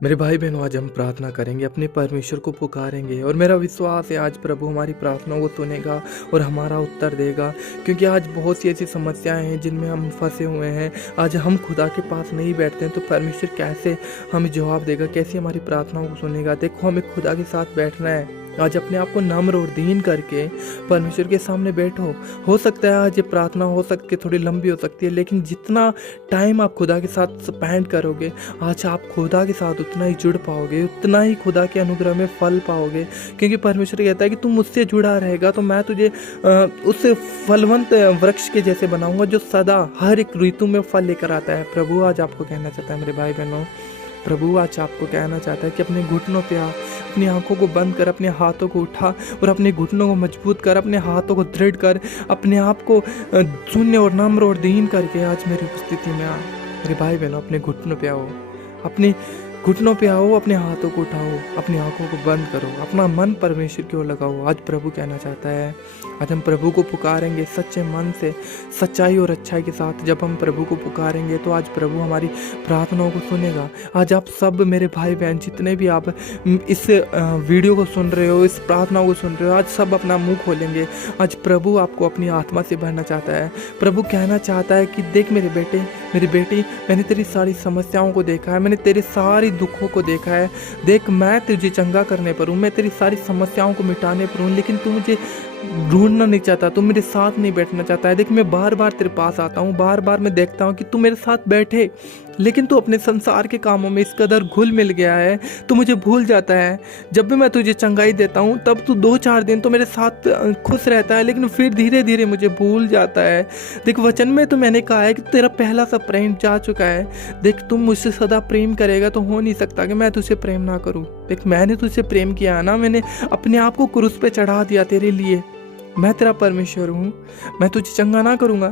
मेरे भाई बहनों, आज हम प्रार्थना करेंगे, अपने परमेश्वर को पुकारेंगे और मेरा विश्वास है आज प्रभु हमारी प्रार्थनाओं को सुनेगा और हमारा उत्तर देगा। क्योंकि आज बहुत सी ऐसी समस्याएं हैं जिनमें हम फंसे हुए हैं। आज हम खुदा के पास नहीं बैठते हैं तो परमेश्वर कैसे हमें जवाब देगा, कैसे हमारी प्रार्थनाओं को सुनेगा। देखो, हमें खुदा के साथ बैठना है। आज अपने आप को नम्र और दीन करके परमेश्वर के सामने बैठो। हो सकता है आज ये प्रार्थना हो सकती है थोड़ी लंबी हो सकती है, लेकिन जितना टाइम आप खुदा के साथ स्पेंड करोगे, आज आप खुदा के साथ उतना ही जुड़ पाओगे, उतना ही खुदा के अनुग्रह में फल पाओगे। क्योंकि परमेश्वर कहता है कि तू मुझसे जुड़ा रहेगा तो मैं तुझे उस फलवंत वृक्ष के जैसे बनाऊंगा जो सदा हर एक ऋतु में फल लेकर आता है। प्रभु आज आपको कहना चाहता है, मेरे भाई बहनों, प्रभु आज आपको कहना चाहता है कि अपने घुटनों पे आ, अपनी आंखों को बंद कर, अपने हाथों को उठा और अपने घुटनों को मजबूत कर, अपने हाथों को दृढ़ कर, अपने आप को शून्य और नम्र और दीन करके आज मेरी उपस्थिति में आ। मेरे भाई बहनों, अपने घुटनों पे आओ, अपने घुटनों पे आओ, अपने हाथों को उठाओ, अपनी आंखों को बंद करो, अपना मन परमेश्वर की ओर लगाओ। आज प्रभु कहना चाहता है, आज हम प्रभु को पुकारेंगे सच्चे मन से, सच्चाई और अच्छाई के साथ। जब हम प्रभु को पुकारेंगे तो आज प्रभु हमारी प्रार्थनाओं को सुनेगा। आज आप सब मेरे भाई बहन, जितने भी आप इस वीडियो को सुन रहे हो, इस प्रार्थनाओं को सुन रहे हो, आज सब अपना मुंह खोलेंगे। आज प्रभु आपको अपनी आत्मा से भरना चाहता है। प्रभु कहना चाहता है कि देख मेरे बेटे, मेरी बेटी, मैंने तेरी सारी समस्याओं को देखा है, मैंने तेरे सारी दुखों को देखा है। देख, मैं तुझे चंगा करने पर हूँ, मैं तेरी सारी समस्याओं को मिटाने पर हूँ, लेकिन तू मुझे ढूंढना नहीं चाहता, तू मेरे साथ नहीं बैठना चाहता है। देख, मैं बार बार तेरे पास आता हूँ, बार बार मैं देखता हूँ कि तू मेरे साथ बैठे, लेकिन तू अपने संसार के कामों में इस कदर घुल मिल गया है, तू मुझे भूल जाता है। जब भी मैं तुझे चंगाई देता हूँ तब तू 2-4 दिन तो मेरे साथ खुश रहता है, लेकिन फिर धीरे धीरे मुझे भूल जाता है। देख, वचन में तो मैंने कहा है कि तेरा पहला सा प्रेम जा चुका है। देख, तुम मुझसे सदा प्रेम करेगा तो हो नहीं सकता कि मैं तुझसे प्रेम ना करूँ। देख, मैंने तुझसे प्रेम किया ना, मैंने अपने आप को क्रूस पे चढ़ा दिया तेरे लिए। मैं तेरा परमेश्वर हूँ, मैं तुझे चंगा ना करूँगा।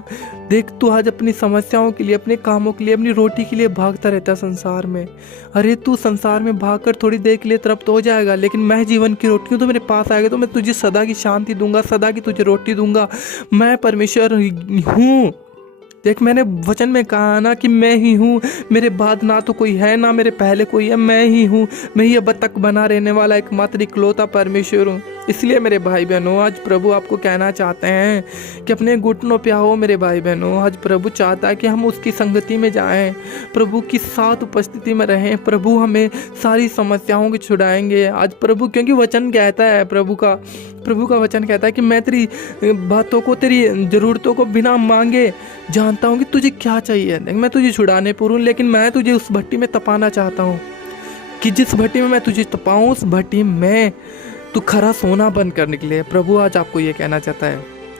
देख, तू आज अपनी समस्याओं के लिए, अपने कामों के लिए, अपनी रोटी के लिए भागता रहता संसार में। अरे, तू संसार में भागकर थोड़ी देर के लिए तृप्त हो जाएगा, लेकिन मैं जीवन की रोटी हूँ। तो मेरे पास आएगा तो मैं तुझे सदा की शांति दूंगा, सदा की तुझे रोटी दूंगा। मैं परमेश्वर हूँ। देख, मैंने वचन में कहा ना कि मैं ही हूँ, मेरे बाद ना तो कोई है ना मेरे पहले कोई है, मैं ही हूँ। मैं ही अब तक बना रहने वाला एकमात्र इकलौता परमेश्वर हूँ। इसलिए मेरे भाई बहनों, आज प्रभु आपको कहना चाहते हैं कि अपने घुटनों पे आओ। मेरे भाई बहनों, आज प्रभु चाहता है कि हम उसकी संगति में जाएं, प्रभु की साथ उपस्थिति में रहें। प्रभु हमें सारी समस्याओं को छुड़ाएंगे आज प्रभु, क्योंकि वचन कहता है, प्रभु का वचन कहता है कि मैं तेरी बातों को, तेरी ज़रूरतों को बिना मांगे जानता हूँ कि तुझे क्या चाहिए। मैं तुझे छुड़ाने पर हूँ, लेकिन मैं तुझे उस भट्टी में तपाना चाहता हूँ कि जिस भट्टी में मैं तुझे तपाऊँ, उस भट्टी में तू खरा सोना बन कर निकले। प्रभु आज आपको ये कहना चाहता है।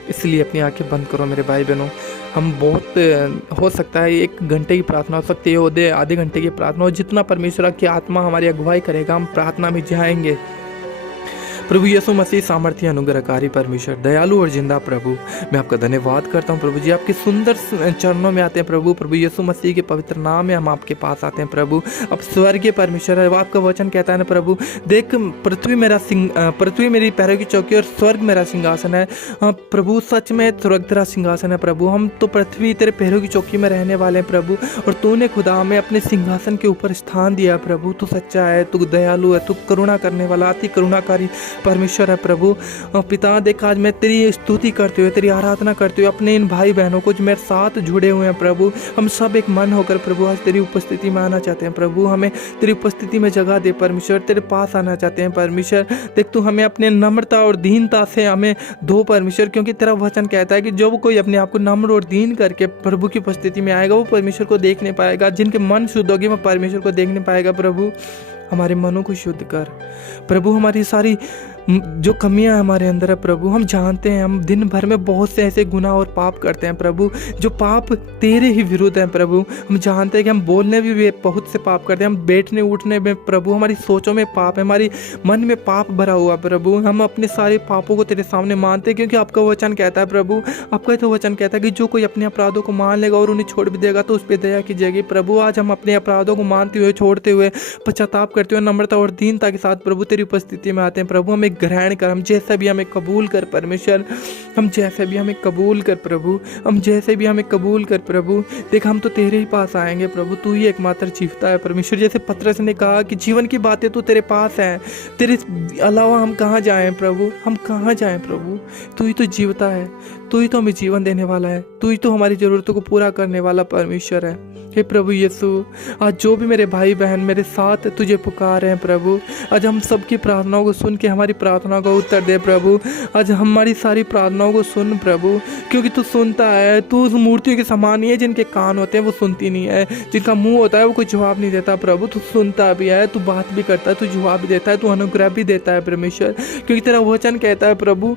इसलिए अपनी आंखें बंद करो मेरे भाई बहनों। हम बहुत हो सकता है 1 घंटे की प्रार्थना हो सकती है, आधे घंटे की प्रार्थना हो, जितना परमेश्वर की आत्मा हमारी अगुवाई करेगा हम प्रार्थना में जाएंगे। प्रभु यीशु मसीह, सामर्थ्य अनुग्रहकारी परमेश्वर, दयालु और जिंदा प्रभु, मैं आपका धन्यवाद करता हूँ प्रभु जी। आपके सुंदर चरणों में आते हैं प्रभु यीशु मसीह के पवित्र नाम में हम आपके पास आते हैं प्रभु। अब स्वर्गीय परमेश्वर है, आपका वचन कहता है ना प्रभु, देख, पृथ्वी मेरी पैरों की चौकी और स्वर्ग मेरा सिंहासन है। प्रभु, सच में स्वर्ग तेरा सिंहासन है प्रभु। हम तो पृथ्वी तेरे पैरों की चौकी में रहने वाले हैं प्रभु, और तूने खुदा हमें अपने सिंहासन के ऊपर स्थान दिया प्रभु। तू सच्चा है, तू दयालु है, तू करुणा करने वाला, अति करुणाकारी परमेश्वर है प्रभु। पिता, देख, आज मैं तेरी स्तुति करते हुए, तेरी आराधना करते हुए अपने इन भाई बहनों को जो मेरे साथ जुड़े हुए हैं प्रभु, हम सब एक मन होकर प्रभु आज तेरी उपस्थिति में आना चाहते हैं प्रभु। हमें तेरी उपस्थिति में जगह दे परमेश्वर, तेरे पास आना चाहते हैं परमेश्वर। देख, तू हमें अपने नम्रता और दीनता से हमें धो परमेश्वर, क्योंकि तेरा वचन कहता है कि जो कोई अपने आप को नम्र और दीन करके प्रभु की उपस्थिति में आएगा वो परमेश्वर को देख नहीं पाएगा। जिनके मन शुद्ध होगी वो परमेश्वर को देख नहीं पाएगा प्रभु। हमारे मनों को शुद्ध कर प्रभु। हमारी सारी जो कमियां हमारे अंदर है प्रभु, हम जानते हैं हम दिन भर में बहुत से ऐसे गुनाह और पाप करते हैं प्रभु, जो पाप तेरे ही विरुद्ध हैं प्रभु। हम जानते हैं कि हम बोलने भी बहुत से पाप करते हैं, हम बैठने उठने में प्रभु, हमारी सोचों में पाप है, हमारी मन में पाप भरा हुआ प्रभु। हम अपने सारे पापों को तेरे सामने मानते हैं, क्योंकि आपका वचन कहता है प्रभु, आपका तो वचन कहता है कि जो कोई अपने अपराधों को मान लेगा और उन्हें छोड़ भी देगा तो उस पर दया की जाएगी प्रभु। आज हम अपने अपराधों को मानते हुए, छोड़ते हुए, पश्चाताप करते हुए, नम्रता और दीनता के साथ प्रभु तेरी उपस्थिति में आते हैं प्रभु। हमें ग्रहण कर, हम जैसा भी हमें कबूल कर परमेश्वर। हम जैसे भी हमें कबूल कर प्रभु, हम जैसे भी हमें कबूल कर प्रभु। देख हम तो तेरे ही पास आएंगे प्रभु, तू ही एकमात्र जीवता है परमेश्वर। जैसे पतरस ने कहा कि जीवन की बातें तो तेरे पास हैं, तेरे अलावा हम कहाँ जाएं प्रभु, हम कहाँ जाएं प्रभु। तू ही तो जीवता है, तू ही तो हमें जीवन देने वाला है, तू ही तो हमारी ज़रूरतों को पूरा करने वाला परमेश्वर है। हे प्रभु यीशु, आज जो भी मेरे भाई बहन मेरे साथ तुझे पुकार रहे हैं प्रभु, आज हम सबकी प्रार्थनाओं को सुन के हमारी प्रार्थनाओं का उत्तर दे प्रभु। आज हमारी सारी प्रार्थनाओं को सुन प्रभु, क्योंकि तू सुनता है। तू उस मूर्तियों के समान नहीं है जिनके कान होते हैं वो सुनती नहीं है, जिनका मुंह होता है वो कोई जवाब नहीं देता प्रभु। तू सुनता भी है, तू बात भी करता है, तू जवाब भी देता है, तू अनुग्रह भी देता है परमेश्वर। क्योंकि तेरा वचन कहता है प्रभु,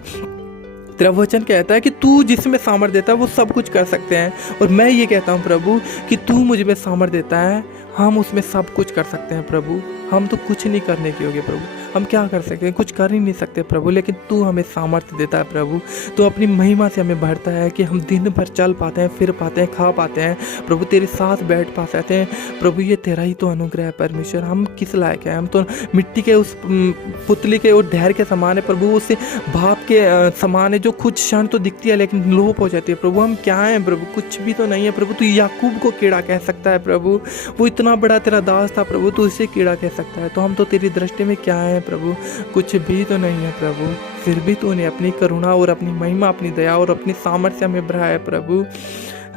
तेरा वचन कहता है कि तू जिसमें सामर्थ देता है वो सब कुछ कर सकते हैं। और मैं ये कहता हूँ प्रभु कि तू मुझ में सामर्थ देता है, हम उसमें सब कुछ कर सकते हैं प्रभु। हम तो कुछ नहीं करने के योग्य प्रभु, हम क्या कर सकते हैं, कुछ कर ही नहीं सकते प्रभु, लेकिन तू हमें सामर्थ्य देता है प्रभु। तू अपनी महिमा से हमें भरता है कि हम दिन भर चल पाते हैं, फिर पाते हैं, खा पाते हैं प्रभु, तेरे साथ बैठ पाते हैं प्रभु। ये तेरा ही तो अनुग्रह है परमेश्वर। हम किस लायक हैं, हम तो मिट्टी के उस पुतली के और ढेर के समान है प्रभु, उससे भाप के समान है जो कुछ क्षण तो दिखती है लेकिन लोप हो जाती है प्रभु। हम क्या हैं प्रभु, कुछ भी तो नहीं है प्रभु। तू याकूब को कीड़ा कह सकता है प्रभु, वो इतना बड़ा तेरा दास था प्रभु, तू इसे कीड़ा कह सकता है। तो हम तो तेरी दृष्टि में क्या है प्रभु, कुछ भी तो नहीं है प्रभु। फिर भी तूने अपनी करुणा और अपनी महिमा, अपनी दया और अपनी सामर्थ्य में भरा है प्रभु।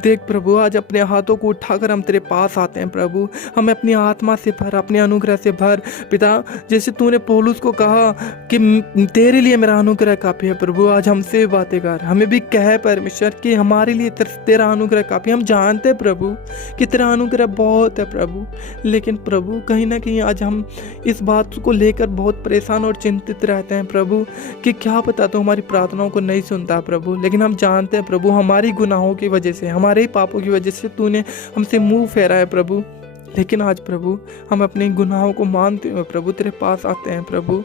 देख प्रभु, आज अपने हाथों को उठाकर हम तेरे पास आते हैं प्रभु। हमें अपनी आत्मा से भर, अपने अनुग्रह से भर पिता। जैसे तूने पौलुस को कहा कि तेरे लिए मेरा अनुग्रह काफ़ी है प्रभु, आज हमसे बातें कर, हमें भी कह परमेश्वर कि हमारे लिए तेरा अनुग्रह काफ़ी। हम जानते हैं प्रभु कि तेरा अनुग्रह बहुत है प्रभु, लेकिन प्रभु कहीं ना कहीं आज हम इस बात को लेकर बहुत परेशान और चिंतित रहते हैं प्रभु कि क्या पता तो हमारी प्रार्थनाओं को नहीं सुनता प्रभु। लेकिन हम जानते हैं प्रभु हमारी गुनाहों की वजह से, हमारे ही पापों की वजह से तूने हमसे मुंह फेरा है प्रभु। लेकिन आज प्रभु हम अपने गुनाहों को मानते हुए प्रभु तेरे पास आते हैं प्रभु।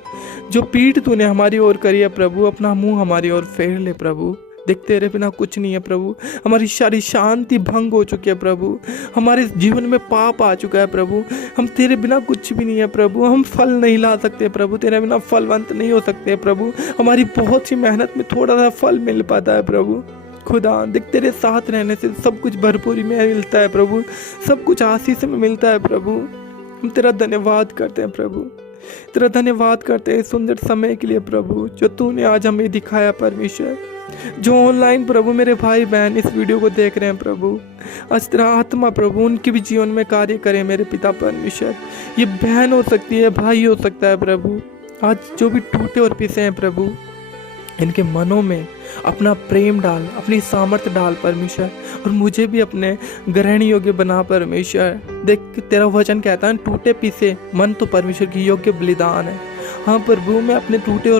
जो पीठ तूने हमारी ओर करी है प्रभु, अपना मुंह हमारी ओर फेर ले प्रभु। देख तेरे बिना कुछ नहीं है प्रभु, हमारी सारी शांति भंग हो चुकी है प्रभु, हमारे जीवन में पाप आ चुका है प्रभु। हम तेरे बिना कुछ भी नहीं है प्रभु, हम फल नहीं ला सकते प्रभु, तेरे बिना फलवंत नहीं हो सकते प्रभु। हमारी बहुत सी मेहनत में थोड़ा सा फल मिल पाता है प्रभु। खुदा देख तेरे साथ रहने से सब कुछ भरपूरी में मिलता है प्रभु, सब कुछ आशीष में मिलता है प्रभु। हम तेरा धन्यवाद करते हैं प्रभु, तेरा धन्यवाद करते हैं सुंदर समय के लिए प्रभु जो तूने आज हमें दिखाया परमेश्वर। जो ऑनलाइन प्रभु मेरे भाई बहन इस वीडियो को देख रहे हैं प्रभु, आज तेरा आत्मा प्रभु उनके भी जीवन में कार्य करे मेरे पिता परमेश्वर। ये बहन हो सकती है, भाई हो सकता है प्रभु, आज जो भी टूटे और पिसे हैं प्रभु, इनके मनों में अपना प्रेम डाल, अपनी सामर्थ्य डाल परमेश्वर, और मुझे भी अपने ग्रहण योग्य बना परमेश्वर। देख तेरा वचन कहता है टूटे पीसे मन तो परमेश्वर की योग्य बलिदान है। हाँ प्रभु, मैं अपने टूटे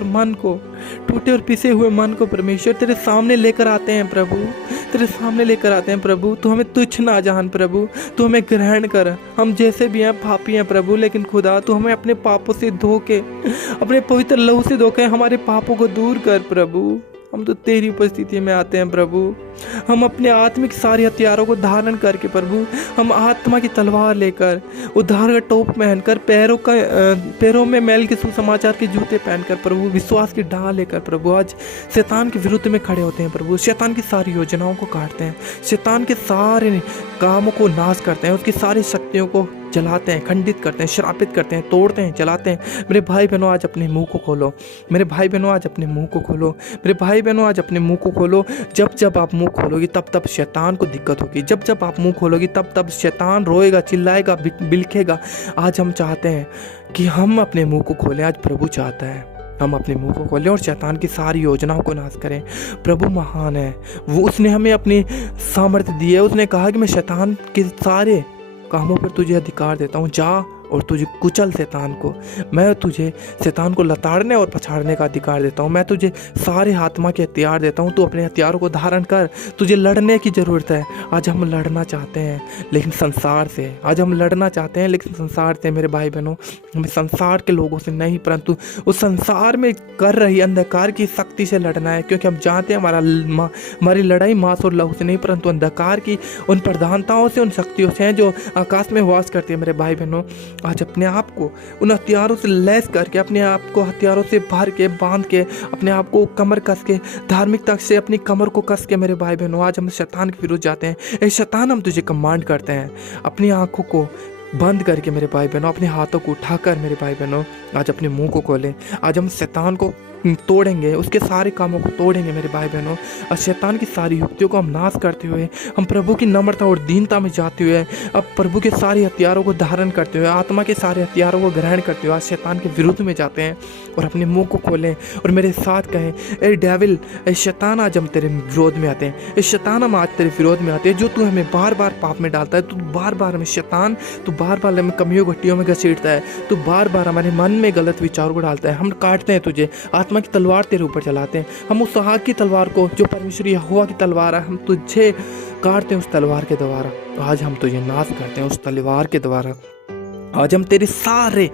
और पिसे हुए मन को परमेश्वर तेरे सामने लेकर आते हैं प्रभु, तेरे सामने लेकर आते हैं प्रभु। तू हमें तुच्छ ना जान प्रभु, तू हमें ग्रहण कर। हम जैसे भी हैं पापी हैं प्रभु, लेकिन खुदा तू हमें अपने पापों से धो के, अपने पवित्र लहू से धो के हमारे पापों को दूर कर प्रभु। हम तो तेरी उपस्थिति में आते हैं प्रभु। हम अपने आत्मिक सारे हथियारों को धारण करके प्रभु, हम आत्मा की तलवार लेकर, उद्धार का टोप पहनकर, पैरों में मैल के सुसमाचार के जूते पहनकर प्रभु, विश्वास की ढाल लेकर प्रभु आज शैतान के विरुद्ध में खड़े होते हैं प्रभु। शैतान की सारी योजनाओं को काटते हैं, शैतान के सारे कामों को नाश करते हैं, उसकी सारी शक्तियों को जलाते हैं, खंडित करते हैं, श्रापित करते हैं, तोड़ते हैं, जलाते हैं। मेरे भाई बहनों आज अपने मुंह को खोलो, मेरे भाई बहनों आज अपने मुंह को खोलो, मेरे भाई बहनों आज अपने मुंह को खोलो। जब जब आप मुंह खोलोगी तब तब शैतान को दिक्कत होगी, जब जब आप मुंह खोलोगी तब तब शैतान रोएगा, चिल्लाएगा, बिलखेगा। आज हम चाहते हैं कि हम अपने मुंह को खोलें। आज प्रभु चाहता है हम अपने मुंह को खोलें और शैतान की सारी योजनाओं को नाश करें। प्रभु महान है, वो उसने हमें अपनी सामर्थ्य दी है। उसने कहा कि मैं शैतान के सारे कामों पर तुझे अधिकार देता हूँ, जा और तुझे कुचल शैतान को। मैं तुझे शैतान को लताड़ने और पछाड़ने का अधिकार देता हूँ। मैं तुझे सारे आत्मा के हथियार देता हूँ, तू अपने हथियारों को धारण कर। तुझे लड़ने की ज़रूरत है। आज हम लड़ना चाहते हैं लेकिन संसार से, आज हम लड़ना चाहते हैं लेकिन संसार से। मेरे भाई बहनों, हमें संसार के लोगों से नहीं, परंतु उस संसार में कर रही अंधकार की शक्ति से लड़ना है, क्योंकि हम जानते हैं हमारी लड़ाई मांस और लहू से नहीं, परंतु अंधकार की उन प्रधानताओं से, उन शक्तियों से हैं जो आकाश में वास करती है। मेरे भाई बहनों, आज अपने आप को उन हथियारों से लैस करके, अपने आप को हथियारों से भर के, बांध के, अपने आप को कमर कस के, धार्मिकता से अपनी कमर को कस के मेरे भाई बहनों आज हम शैतान के विरुद्ध जाते हैं। ए शैतान, हम तुझे कमांड करते हैं, अपनी आंखों को बंद करके मेरे भाई बहनों, अपने हाथों को उठाकर मेरे भाई बहनों आज अपने मुंह को खोलें। आज हम शैतान को तोड़ेंगे, उसके सारे कामों को तोड़ेंगे मेरे भाई बहनों। और शैतान की सारी युक्तियों को हम नाश करते हुए, हम प्रभु की नम्रता और दीनता में जाते हुए, अब प्रभु के सारे हथियारों को धारण करते हुए, आत्मा के सारे हथियारों को ग्रहण करते हुए आज शैतान के विरुद्ध में जाते हैं और अपने मुंह को खोलें और मेरे साथ कहें, ए डेविल, ए शैतान, आज हम तेरे विरोध में आते हैं। ए शैतान, हम आज तेरे विरोध में आते हैं, जो तू हमें बार बार पाप में डालता है। तू बार बार हमें शैतान, तू बार बार हमें कमियों घटियों में घसीटता है। तू बार बार हमारे मन में गलत विचारों को डालता है। हम काटते हैं तुझे, आत्मा की तलवार तेरे ऊपर चलाते हैं। हम उस आग की तलवार को, जो परमेश्वर यहोवा की तलवार है, हम तुझे काटते हैं उस तलवार के द्वारा। आज हम तुझे नाश करते हैं उस तलवार के द्वारा। आज हम तेरे सारे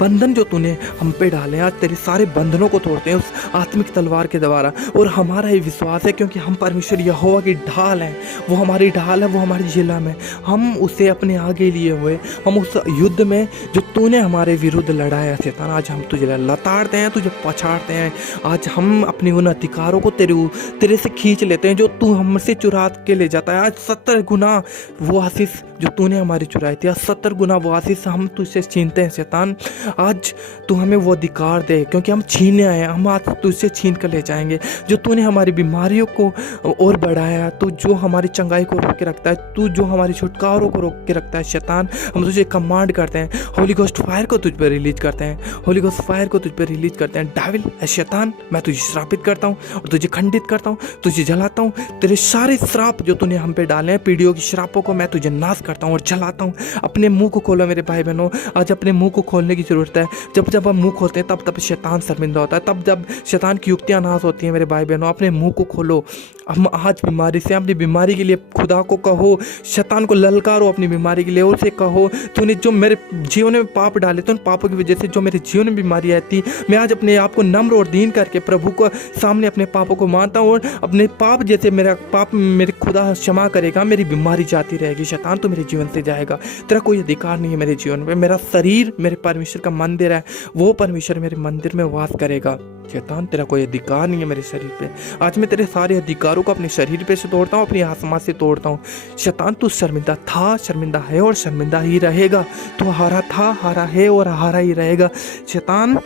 बंधन जो तूने हम पे डाले, आज तेरे सारे बंधनों को तोड़ते हैं उस आत्मिक तलवार के द्वारा। और हमारा ये विश्वास है, क्योंकि हम परमेश्वर यहोवा की ढाल हैं, वो हमारी ढाल है, वो हमारी जिला में, हम उसे अपने आगे लिए हुए, हम उस युद्ध में जो तूने हमारे विरुद्ध लड़ा है शैतान, आज हम तुझे लताड़ते हैं, तुझे पछाड़ते हैं। आज हम अपने उन अधिकारों को तेरे से खींच लेते हैं जो तू हमसे चुरा के ले जाता है। आज 70 गुना वो आशीष जो तूने हमारी चुराई थी, आज 70 गुना वो आशीष हम तुझसे छीनते हैं शैतान। आज तू हमें वो अधिकार दे, क्योंकि हम छीनने आए हैं, हम आज तुझसे छीन कर ले जाएंगे। जो तूने हमारी बीमारियों को और बढ़ाया, तू जो हमारी चंगाई को रोक के रखता है, तू जो हमारी छुटकारों को रोक के रखता है शैतान, हम तुझे कमांड करते हैं, होली गोस्ट फायर को तुझ पर रिलीज करते हैं, होली गोस्ट फायर को तुझ पर रिलीज करते हैं। डेविल, शैतान, मैं तुझे श्रापित करता हूँ और तुझे खंडित करता हूँ, तुझे जलाता हूँ। तेरे सारे श्राप जो तूने हम पे डाले हैं, पीढ़ियों की श्रापों को मैं तुझे नाश करता हूँ और जलाता हूँ। अपने मुंह को खोलो मेरे भाई बहनों, आज अपने मुंह को खोलने की जरूरत है। जब जब हम मुंह खोलते हैं तब तब शैतान शर्मिंदा होता है, तब जब शैतान की युक्तियां नाश होती हैं। मेरे भाई बहनों, अपने मुंह को खोलो। हम आज बीमारी से, अपनी बीमारी के लिए खुदा को कहो, शैतान को ललकारो अपनी बीमारी के लिए, और उसे कहो, तूने जो मेरे जीवन में पाप डाले, तो उन पापों की वजह से जो मेरे जीवन में बीमारी आई थी, मैं आज अपने आप को नम्र और दीन करके प्रभु को सामने अपने पापों को मानता हूँ, और अपने पाप जैसे मेरा पाप मेरे खुदा क्षमा करेगा, मेरी बीमारी जाती रहेगी। शैतान तो मेरे जीवन से जाएगा, तेरा कोई अधिकार नहीं है मेरे जीवन में। मेरा शरीर मेरे परमेश्वर का मंदिर है, वो परमेश्वर मेरे मंदिर में वास करेगा। शैतान, तेरा कोई अधिकार नहीं है मेरे शरीर पे। आज मैं तेरे सारे अधिकारों को अपने शरीर पे से तोड़ता हूँ, अपनी आत्मा से तोड़ता हूँ। शैतान, तू शर्मिंदा था, शर्मिंदा है और शर्मिंदा ही रहेगा। तू हारा था, हारा है और हारा ही रहेगा। शैतान,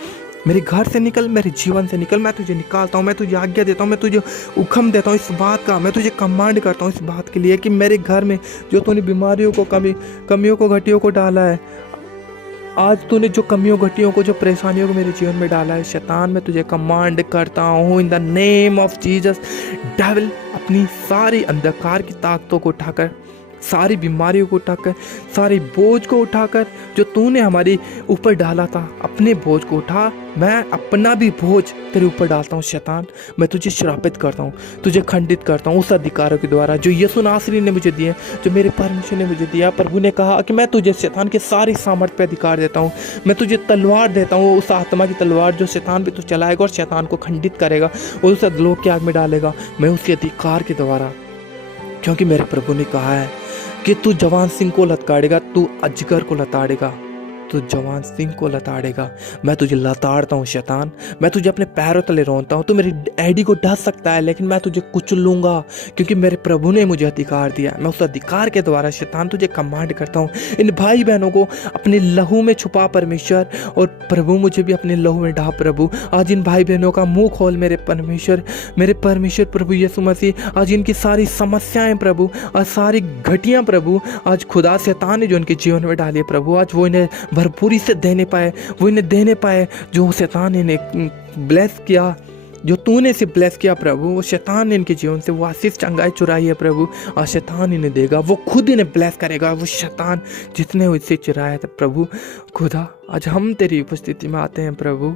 मेरे घर से निकल, मेरे जीवन से निकल। मैं तुझे निकालता हूँ, मैं तुझे आज्ञा देता हूँ, मैं तुझे हुक्म देता हूँ इस बात का, मैं तुझे कमांड करता हूँ इस बात के लिए कि मेरे घर में जो तूने बीमारियों को, कमियों को, घटियों को डाला है, आज तूने जो कमियों, घटियों को, जो परेशानियों को मेरे जीवन में डाला है, शैतान, मैं तुझे कमांड करता हूँ in the name of Jesus. Devil, अपनी सारी अंधकार की ताकतों को उठाकर, सारी बीमारियों को उठाकर, सारे बोझ को उठाकर, जो तूने हमारे ऊपर डाला था, अपने बोझ को उठा। मैं अपना भी बोझ तेरे ऊपर डालता हूँ शैतान। मैं तुझे श्रापित करता हूँ, तुझे खंडित करता हूँ उस अधिकारों के द्वारा जो यीशु नासरी ने मुझे दिए, जो मेरे परमेश्वर ने मुझे दिया। प्रभु ने कहा कि मैं तुझे शैतान के सारी सामर्थ पे अधिकार देता हूँ, मैं तुझे तलवार देता हूँ, उस आत्मा की तलवार जो शैतान पे तू चलाएगा और शैतान को खंडित करेगा और उसे अधोलोक की आग में डालेगा। मैं उसके अधिकार के द्वारा, क्योंकि मेरे प्रभु ने कहा है कि तू जवान सिंह को लताड़ेगा, तू अजगर को लताड़ेगा, तू जवान सिंह को लताड़ेगा। मैं तुझे लताड़ता हूँ शैतान, मैं तुझे अपने पैरों तले रोनता हूँ। तू मेरी एडी को ढस सकता है, लेकिन मैं तुझे कुचलूंगा, क्योंकि मेरे प्रभु ने मुझे अधिकार दिया। मैं उस अधिकार के द्वारा शैतान तुझे कमांड करता हूँ, इन भाई बहनों को अपने लहू में छुपा परमेश्वर, और प्रभु मुझे भी अपने लहू में ढाप प्रभु। आज इन भाई बहनों का मुंह खोल मेरे परमेश्वर प्रभु यीशु मसीह। आज इनकी सारी समस्याएं प्रभु, आज सारी घटियां प्रभु, आज खुदा शैतान ने जो इनके जीवन में डाली प्रभु, आज वो इन्हें भरपूरी से देने पाए, वो इन्हें देने पाए जो शैतान ने इन्हें ब्लेस किया, जो तूने इसे ब्लेस किया प्रभु। वो शैतान ने इनके जीवन से वो आशीष चंगाई चुराई है प्रभु, और शैतान इन्हें देगा, वो खुद इन्हें ब्लेस करेगा। वो शैतान जितने उससे चुराया था प्रभु खुदा, आज हम तेरी उपस्थिति में आते हैं प्रभु।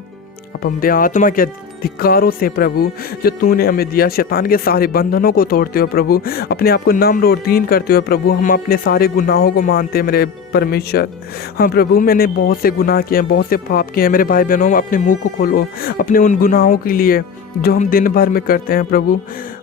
अब हम तेरे आत्मा के अधिकारों से प्रभु जो तूने हमें दिया, शैतान के सारे बंधनों को तोड़ते हुए प्रभु, अपने आप को नम्र और दीन करते हुए प्रभु, हम अपने सारे गुनाहों को मानते हैं मेरे परमेश्वर। हाँ प्रभु, मैंने बहुत से गुनाह किए हैं, बहुत से पाप किए हैं मेरे भाई बहनों। अपने मुंह को खोलो अपने उन गुनाहों के लिए जो हम दिन भर में करते हैं प्रभु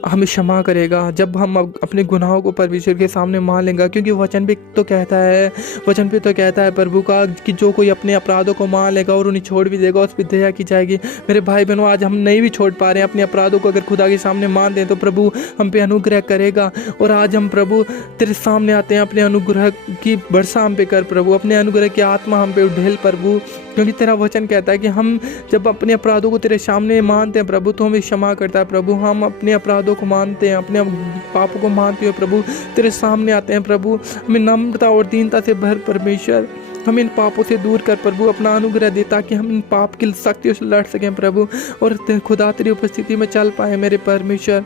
हमें क्षमा करेगा। जब हम अपने गुनाहों को परमेश्वर के सामने मान लेंगे, क्योंकि वचन भी तो कहता है प्रभु का कि जो कोई अपने अपराधों को मान लेगा और उन्हें छोड़ भी देगा उस पर दया की जाएगी। मेरे भाई बहनों, आज हम नहीं भी छोड़ पा रहे हैं अपने अपराधों को, अगर खुदा के सामने मान दें तो प्रभु हम पे अनुग्रह करेगा। और आज हम प्रभु तेरे सामने आते हैं, अपने अनुग्रह की वर्षा हम पे कर प्रभु, अपने अनुग्रह की आत्मा हम पे उड़ेल प्रभु, क्योंकि तेरा वचन कहता है कि हम जब अपने अपराधों को तेरे सामने मानते हैं प्रभु तो हमें क्षमा करता है प्रभु। हम अपने अपराधों को मानते हैं, अपने पापों को मानते हो प्रभु, तेरे सामने आते हैं प्रभु, हमें नम्रता और दीनता से भर परमेश्वर, हम इन पापों से दूर कर प्रभु, अपना अनुग्रह दे ताकि हम इन पाप की शक्तियों से लड़ सकें प्रभु और खुदा तेरी उपस्थिति में चल पाए मेरे परमेश्वर।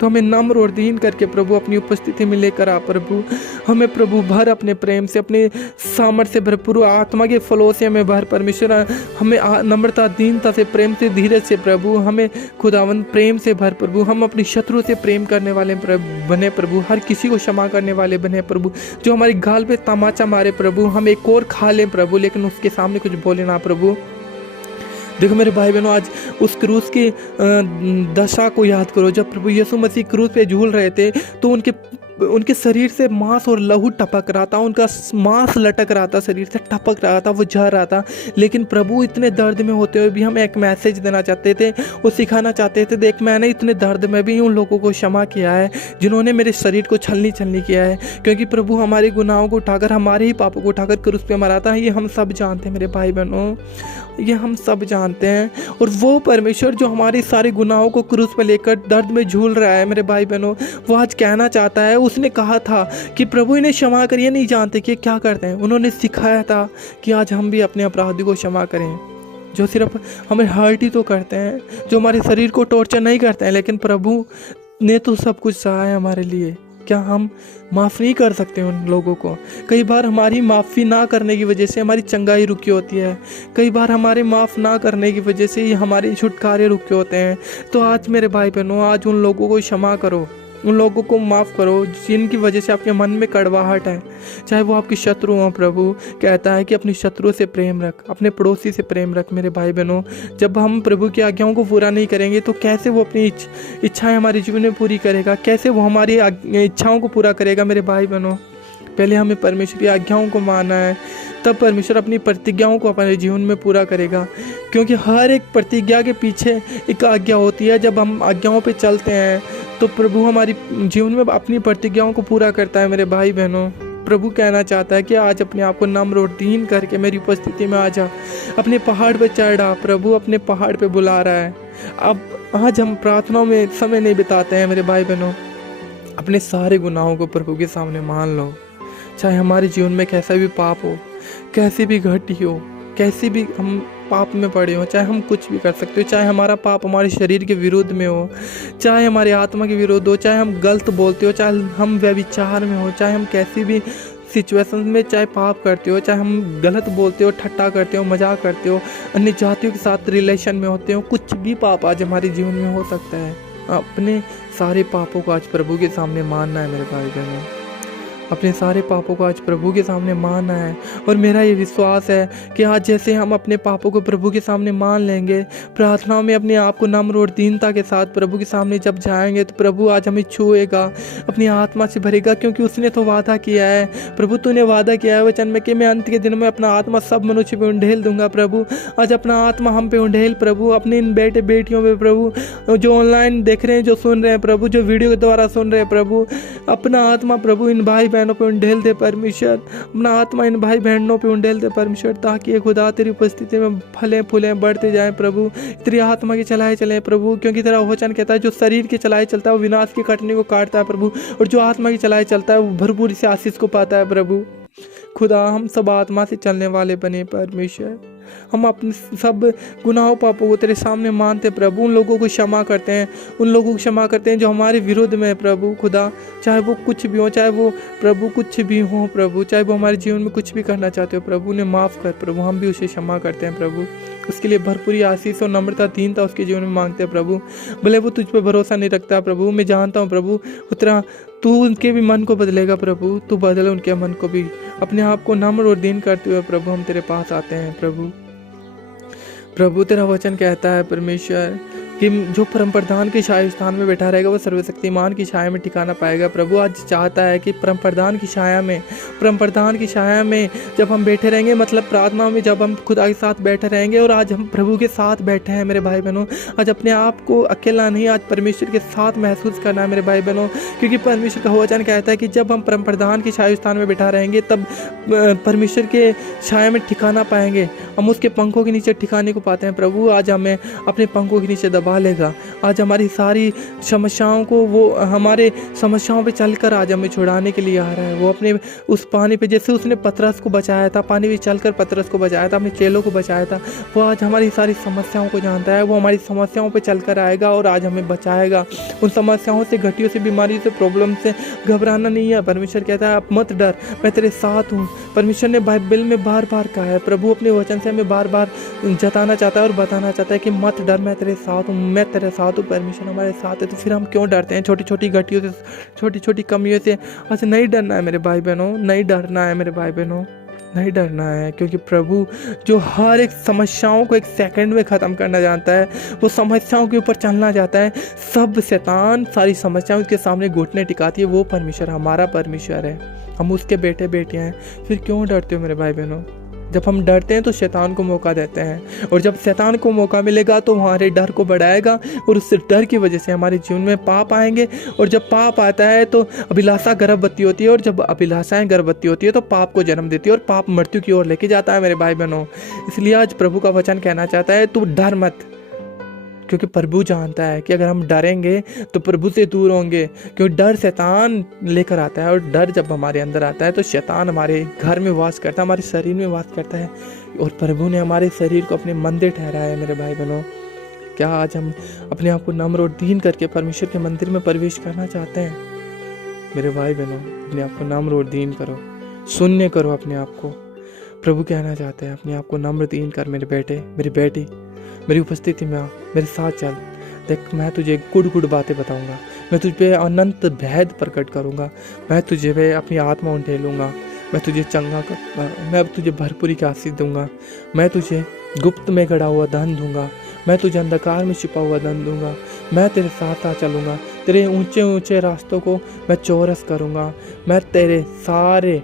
तो हमें नम्र और दीन करके प्रभु अपनी उपस्थिति में लेकर आ प्रभु, हमें प्रभु भर अपने प्रेम से, अपने सामर्थ्य से भरपूर आत्मा के फलों से हमें भर परमेश्वर, हमें नम्रता दीनता से, प्रेम से, धीरज से प्रभु, हमें खुदावन प्रेम से भर प्रभु, हम अपनी शत्रु से प्रेम करने वाले बने प्रभु, हर किसी को क्षमा करने वाले बने प्रभु। जो हमारी गाल पे तमाचा मारे प्रभु हम एक और खा लें प्रभु, लेकिन उसके सामने कुछ बोले ना प्रभु। देखो मेरे भाई बहनों, आज उस क्रूस की दशा को याद करो। जब प्रभु यीशु मसीह क्रूस पे झूल रहे थे तो उनके शरीर से मांस और लहू टपक रहा था, उनका मांस लटक रहा था, शरीर से टपक रहा था, वो झड़ रहा था। लेकिन प्रभु इतने दर्द में होते हुए भी हमें एक मैसेज देना चाहते थे, वो सिखाना चाहते थे, देख मैंने इतने दर्द में भी उन लोगों को क्षमा किया है जिन्होंने मेरे शरीर को छलनी किया है। क्योंकि प्रभु हमारे गुनाहों को उठाकर, हमारे ही पापों को उठाकर क्रूस पे मरा था। ये हम सब जानते हैं मेरे भाई बहनों, ये हम सब जानते हैं। और वो परमेश्वर जो हमारे सारे गुनाहों को क्रूस पे लेकर दर्द में झूल रहा है मेरे भाई बहनों, वो आज कहना चाहता है, उसने कहा था कि प्रभु इन्हें क्षमा करिए, नहीं जानते कि क्या करते हैं। उन्होंने सिखाया था कि आज हम भी अपने अपराधी को क्षमा करें, जो सिर्फ हमें हर्ट ही तो करते हैं, जो हमारे शरीर को टॉर्चर नहीं करते हैं, लेकिन प्रभु ने तो सब कुछ सहा है हमारे लिए। क्या हम माफ़ नहीं कर सकते उन लोगों को? कई बार हमारी माफ़ी ना करने की वजह से हमारी चंगाई रुकी होती है, कई बार हमारे माफ़ ना करने की वजह से ही हमारे छुटकारे रुके होते हैं। तो आज मेरे भाई बहनों, आज उन लोगों को क्षमा करो, उन लोगों को माफ़ करो जिनकी वजह से आपके मन में कड़वाहट है, चाहे वो आपके शत्रु हों। प्रभु कहता है कि अपनी शत्रु से प्रेम रख, अपने पड़ोसी से प्रेम रख। मेरे भाई बहनों, जब हम प्रभु की आज्ञाओं को पूरा नहीं करेंगे तो कैसे वो अपनी इच्छाएं हमारे जीवन में पूरी करेगा, कैसे वो हमारी इच्छाओं को पूरा करेगा। मेरे भाई बहनों, पहले हमें परमेश्वर की आज्ञाओं को मानना है, तब परमेश्वर अपनी प्रतिज्ञाओं को अपने जीवन में पूरा करेगा। क्योंकि हर एक प्रतिज्ञा के पीछे एक आज्ञा होती है। जब हम आज्ञाओं पे चलते हैं तो प्रभु हमारी जीवन में अपनी प्रतिज्ञाओं को पूरा करता है। मेरे भाई बहनों, प्रभु कहना चाहता है कि आज अपने आप को नम्र और दीन करके मेरी उपस्थिति में आ जा, अपने पहाड़ पर चढ़ आ। प्रभु अपने पहाड़ पे बुला रहा है। अब आज हम प्रार्थनाओं में समय नहीं बिताते हैं मेरे भाई बहनों, अपने सारे गुनाहों को प्रभु के सामने मान लो। चाहे हमारे जीवन में कैसा भी पाप हो, कैसी भी घटी हो, कैसी भी हम पाप में पड़े हो, चाहे हम कुछ भी कर सकते हो, चाहे हमारा पाप हमारे शरीर के विरुद्ध में हो, चाहे हमारे आत्मा के विरुद्ध हो, चाहे हम गलत बोलते हो, चाहे हम व्यभिचार में हो, चाहे हम कैसी भी सिचुएशन में चाहे पाप करते हो, चाहे हम गलत बोलते हो, ठट्टा करते हो, मजाक करते हो, अन्य जातियों के साथ रिलेशन में होते हो, कुछ भी पाप आज हमारे जीवन में हो सकता है। अपने सारे पापों को आज प्रभु के सामने मानना है मेरे भाई बहनों, अपने सारे पापों को आज प्रभु के सामने मानना है। और मेरा ये विश्वास है कि आज जैसे हम अपने पापों को प्रभु के सामने मान लेंगे, प्रार्थनाओं में अपने आप को नम्र और दीनता के साथ प्रभु के सामने जब जाएंगे, तो प्रभु आज हमें छुएगा, अपनी आत्मा से भरेगा। क्योंकि उसने तो वादा किया है, प्रभु तूने वादा किया है वचन में कि मैं अंत के दिन में अपना आत्मा सब मनुष्य पे उंडेल दूंगा। प्रभु आज अपना आत्मा हम पे उंडेल प्रभु, अपने इन बेटे बेटियों पे प्रभु, जो ऑनलाइन देख रहे हैं, जो सुन रहे हैं प्रभु, जो वीडियो के द्वारा सुन रहे हैं प्रभु, अपना आत्मा प्रभु इन भाई बहनों पे उंडेल दे परमेश्वर, अपना आत्मा इन भाई बहनों पे उंडेल दे परमेश्वर, ताकि ये खुदा तेरी उपस्थिति में फले फूले बढ़ते जाएं प्रभु, तेरी आत्मा के चलाए चले प्रभु। क्योंकि तेरा वचन कहता है जो शरीर के चलाए चलता है वो विनाश की कटनी को काटता है प्रभु, और जो आत्मा की चलाए चलता है वो भरपूर से आशीष को पाता है प्रभु। खुदा हम सब आत्मा से चलने वाले बने परमेश्वर, हम अपने सब गुनाहों पापों को तेरे सामने मानते प्रभु, उन लोगों को क्षमा करते हैं, उन लोगों को क्षमा करते हैं जो हमारे विरोध में है प्रभु। खुदा चाहे वो कुछ भी हो, चाहे वो प्रभु कुछ भी हो प्रभु, चाहे वो हमारे जीवन में कुछ भी करना चाहते हो प्रभु, उन्हें माफ़ कर प्रभु, हम भी उसे क्षमा करते हैं प्रभु। उसके लिए भरपूरी आशीष और नम्रता दीनता उसके जीवन में मांगते हैं प्रभु। भले वो तुझ पर भरोसा नहीं रखता प्रभु, मैं जानता हूँ प्रभु, उतना तू उनके भी मन को बदलेगा प्रभु, तू बदले उनके मन को भी। अपने आप को नम्र और दीन करते हुए प्रभु हम तेरे पास आते हैं प्रभु। प्रभु तेरा वचन कहता है परमेश्वर कि जो परम प्रधान के छाया स्थान में बैठा रहेगा वो सर्वशक्तिमान की छाया में ठिकाना पाएगा। प्रभु आज चाहता है कि परम प्रधान की छाया में जब हम बैठे रहेंगे, मतलब प्रार्थना में जब हम खुदा के साथ बैठे रहेंगे, और आज हम प्रभु के साथ बैठे हैं मेरे भाई बहनों। आज अपने आप को अकेला नहीं, आज परमेश्वर के साथ महसूस करना है मेरे भाई बहनों, क्योंकि परमेश्वर का वचन कहता है कि जब हम परम प्रधान के छाया स्थान में बैठा रहेंगे तब परमेश्वर के छाया में ठिकाना पाएंगे, हम उसके पंखों के नीचे ठिकाने को पाते हैं। प्रभु आज हमें अपने पंखों के नीचे दबा लेगा। आज हमारी सारी समस्याओं को, वो हमारे समस्याओं पे चलकर आज हमें छुड़ाने के लिए आ रहा है। वो अपने उस पानी पे, जैसे उसने पतरस को बचाया था, पानी पे चलकर पतरस को बचाया था, अपने चेलों को बचाया था, वो आज हमारी सारी समस्याओं को जानता है। वो हमारी समस्याओं पे चलकर आएगा और आज हमें बचाएगा। उन समस्याओं से, घटियों से, बीमारी से, प्रॉब्लम से घबराना नहीं है। परमेश्वर कहता है आप मत डर, मैं तेरे साथ हूँ। परमेश्वर ने बाइबल में बार बार कहा है, प्रभु अपने वचन से हमें बार बार जताना चाहता है और बताना चाहता है कि मत डर, मैं तेरे साथ हूँ, मैं तेरे साथ हूँ। परमेश्वर हमारे साथ है, तो फिर हम क्यों डरते हैं? छोटी छोटी घटियों से, छोटी छोटी कमियों से आज नहीं डरना है मेरे भाई बहनों, नहीं डरना है मेरे भाई बहनों, नहीं डरना है। क्योंकि प्रभु जो हर एक समस्याओं को एक सेकंड में ख़त्म करना जानता है, वो समस्याओं के ऊपर चलना चाहता है। सब शैतान सारी समस्याओं के सामने घुटने टिकाती है, वो परमेश्वर हमारा परमेश्वर है, हम उसके बेटे बेटियाँ हैं। फिर क्यों डरते हो मेरे भाई बहनों? जब हम डरते हैं तो शैतान को मौका देते हैं, और जब शैतान को मौका मिलेगा तो हमारे डर को बढ़ाएगा, और उस डर की वजह से हमारे जीवन में पाप आएंगे। और जब पाप आता है तो अभिलाषा गर्भवती होती है, और जब अभिलाषाएं गर्भवती होती है तो पाप को जन्म देती है, और पाप मृत्यु की ओर लेके जाता है मेरे भाई बहनों। इसलिए आज प्रभु का वचन कहना चाहता है, तू डर मत, क्योंकि प्रभु जानता है कि अगर हम डरेंगे तो प्रभु से दूर होंगे। क्योंकि डर शैतान लेकर आता है, और डर जब हमारे अंदर आता है तो शैतान हमारे घर में वास करता है, हमारे शरीर में वास करता है। और प्रभु ने हमारे शरीर को अपने मंदिर ठहराया है मेरे भाई बहनों। क्या आज हम अपने आप को नम्र और दीन करके परमेश्वर के मंदिर में प्रवेश करना चाहते हैं? मेरे भाई बहनों, अपने आप को नम्र और दीन करो, शून्य करो अपने आप को। प्रभु कहना चाहते हैं अपने आप को नम्र दीन कर मेरे बेटे, मेरी बेटी, मेरी उपस्थिति में आ, मेरे साथ चल। देख, मैं तुझे गुड बातें बताऊंगा, मैं तुझ पे अनंत भेद प्रकट करूंगा, मैं तुझे पे अपनी आत्मा उंडेलूंगा, मैं तुझे चंगा कर, मैं तुझे भरपूरी की आशीष दूंगा, मैं तुझे गुप्त में गड़ा हुआ धन दूंगा, मैं तुझे अंधकार में छिपा हुआ धन दूंगा, मैं तेरे साथ साथ चलूंगा, तेरे ऊंचे ऊंचे रास्तों को मैं चौरस करूंगा, मैं तेरे सारे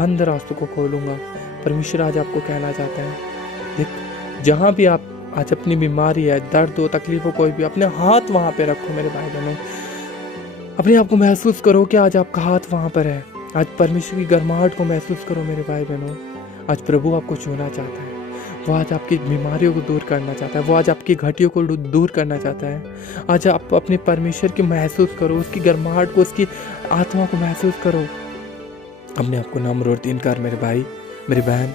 बंद रास्तों को खोलूंगा। परमेश्वर आज आपको कहना चाहता है, देख, जहाँ भी आप आज अपनी बीमारी है, दर्द हो, तकलीफ हो, कोई भी, अपने हाथ वहाँ पे रखो मेरे भाई बहनों। अपने आप को महसूस करो कि आज आपका हाथ वहाँ पर है। आज परमेश्वर की गर्माहट को महसूस करो मेरे भाई बहनों। आज प्रभु आपको छूना चाहता है, वो आज आपकी बीमारियों को दूर करना चाहता है, वो आज आपकी घटियों को दूर करना चाहता है। आज आप अपने परमेश्वर की महसूस करो, उसकी गर्माहट को, उसकी आत्मा को महसूस करो। अपने आप को नम्र और दीन कर मेरे भाई, मेरी बहन।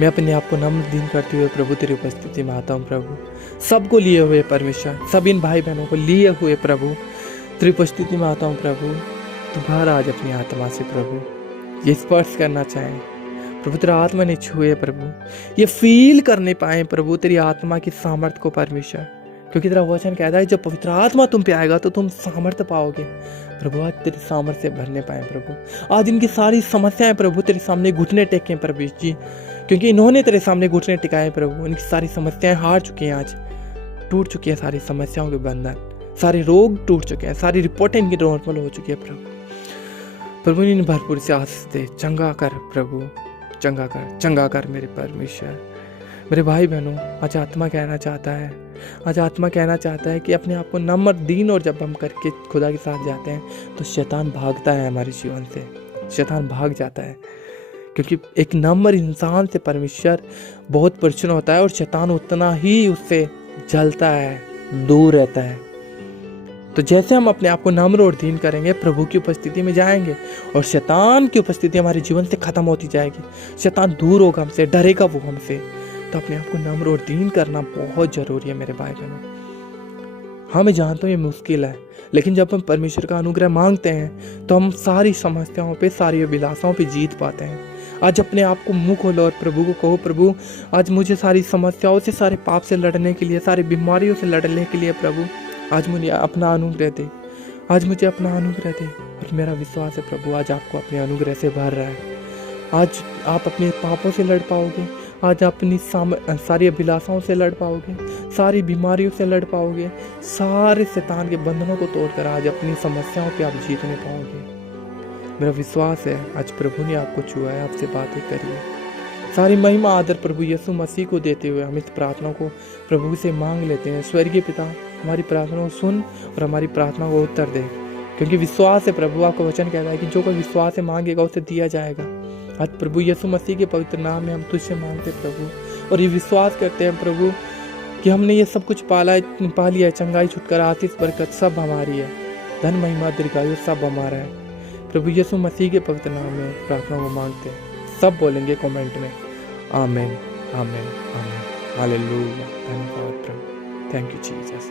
मैं अपने आप को नम्र दीन करते हुए प्रभु तेरी उपस्थिति में आता हूँ। प्रभु सबको लिए हुए परमेश्वर, सब इन भाई बहनों को लिए हुए प्रभु तेरी उपस्थिति में आता हूँ। प्रभु तू भर आज अपनी आत्मा से प्रभु, ये स्पर्श करना चाहें प्रभु, तेरा आत्मा ने छुए प्रभु, ये फील करने पाए प्रभु तेरी आत्मा की सामर्थ्य को परमेश्वर, क्योंकि तेरा वचन कहता है जब पवित्र आत्मा तुम पे आएगा तो तुम सामर्थ्य पाओगे। प्रभु आज तेरी सामर्थ्य से भरने पाए प्रभु। आज इनकी सारी समस्याएं प्रभु तेरे सामने घुटने टेकें प्रभु जी, क्योंकि इन्होंने तेरे सामने घुटने टिकाए प्रभु। इनकी सारी समस्याएं हार चुकी हैं, आज टूट चुकी है सारी समस्याओं के बंधन, सारे रोग टूट चुके हैं, सारी रिपोर्टें इनकी नॉर्मल हो चुकी है प्रभु इन्हें भरपूर से आशीष दे, चंगा कर प्रभु, चंगा कर मेरे परमेश्वर। मेरे भाई बहनों, आज आत्मा कहना चाहता है, आज आत्मा कहना चाहता है कि अपने आप को नम्र दीन और जब हम करके खुदा के साथ जाते हैं तो शैतान भागता है हमारे जीवन से, शैतान भाग जाता है, क्योंकि एक नम्र इंसान से परमेश्वर बहुत प्रसन्न होता है और शैतान उतना ही उससे जलता है, दूर रहता है। तो जैसे हम अपने आप को नम्र और दीन करेंगे, प्रभु की उपस्थिति में जाएंगे और शैतान की उपस्थिति हमारे जीवन से खत्म होती जाएगी, शैतान दूर होगा हमसे, डरेगा वो हमसे। तो अपने आप को नम्र और दीन करना बहुत जरूरी है मेरे भाई बहनों। हाँ मैं जानता हूँ ये मुश्किल है, लेकिन जब हम परमेश्वर का अनुग्रह मांगते हैं तो हम सारी समस्याओं पे, सारी अभिलाषाओं पे जीत पाते हैं। आज अपने आप को मुंह खोलो और प्रभु को कहो, प्रभु आज मुझे सारी समस्याओं से, सारे पाप से लड़ने के लिए, सारी बीमारियों से लड़ने के लिए प्रभु आज मुझे अपना अनुग्रह दे, आज मुझे अपना अनुग्रह दे। और मेरा विश्वास है प्रभु आज आपको अपने अनुग्रह से भर रहा है। आज आप अपने पापों से लड़ पाओगे, आज अपनी सारी अभिलाषाओं से लड़ पाओगे, सारी बीमारियों से लड़ पाओगे, सारे शैतान के बंधनों को तोड़कर आज अपनी समस्याओं पे आप जीतने पाओगे। मेरा विश्वास है आज प्रभु ने आपको छुआ है, आपसे बातें करी है। सारी महिमा आदर प्रभु यीशु मसीह को देते हुए हम इस प्रार्थना को प्रभु से मांग लेते हैं। स्वर्गीय पिता, हमारी प्रार्थना को सुन और हमारी प्रार्थना को उत्तर दे, क्योंकि विश्वास है प्रभु, आपका वचन कहता है कि जो कोई विश्वास से मांगेगा उसे दिया जाएगा। आज प्रभु यीशु मसीह के पवित्र नाम में हम तुझसे मांगते प्रभु, और ये विश्वास करते हैं प्रभु कि हमने ये सब कुछ पा लिया है। चंगाई, छुटकारा, आशीष, बरकत सब हमारी है। धन, महिमा, दीर्घायु सब हमारा है। प्रभु यीशु मसीह के पवित्र नाम में प्रार्थना को मांगते हैं। सब बोलेंगे कमेंट में आमीन, आमीन, आमीन, हालेलुया। धन्यवाद प्रभु, थैंक यू जीसस।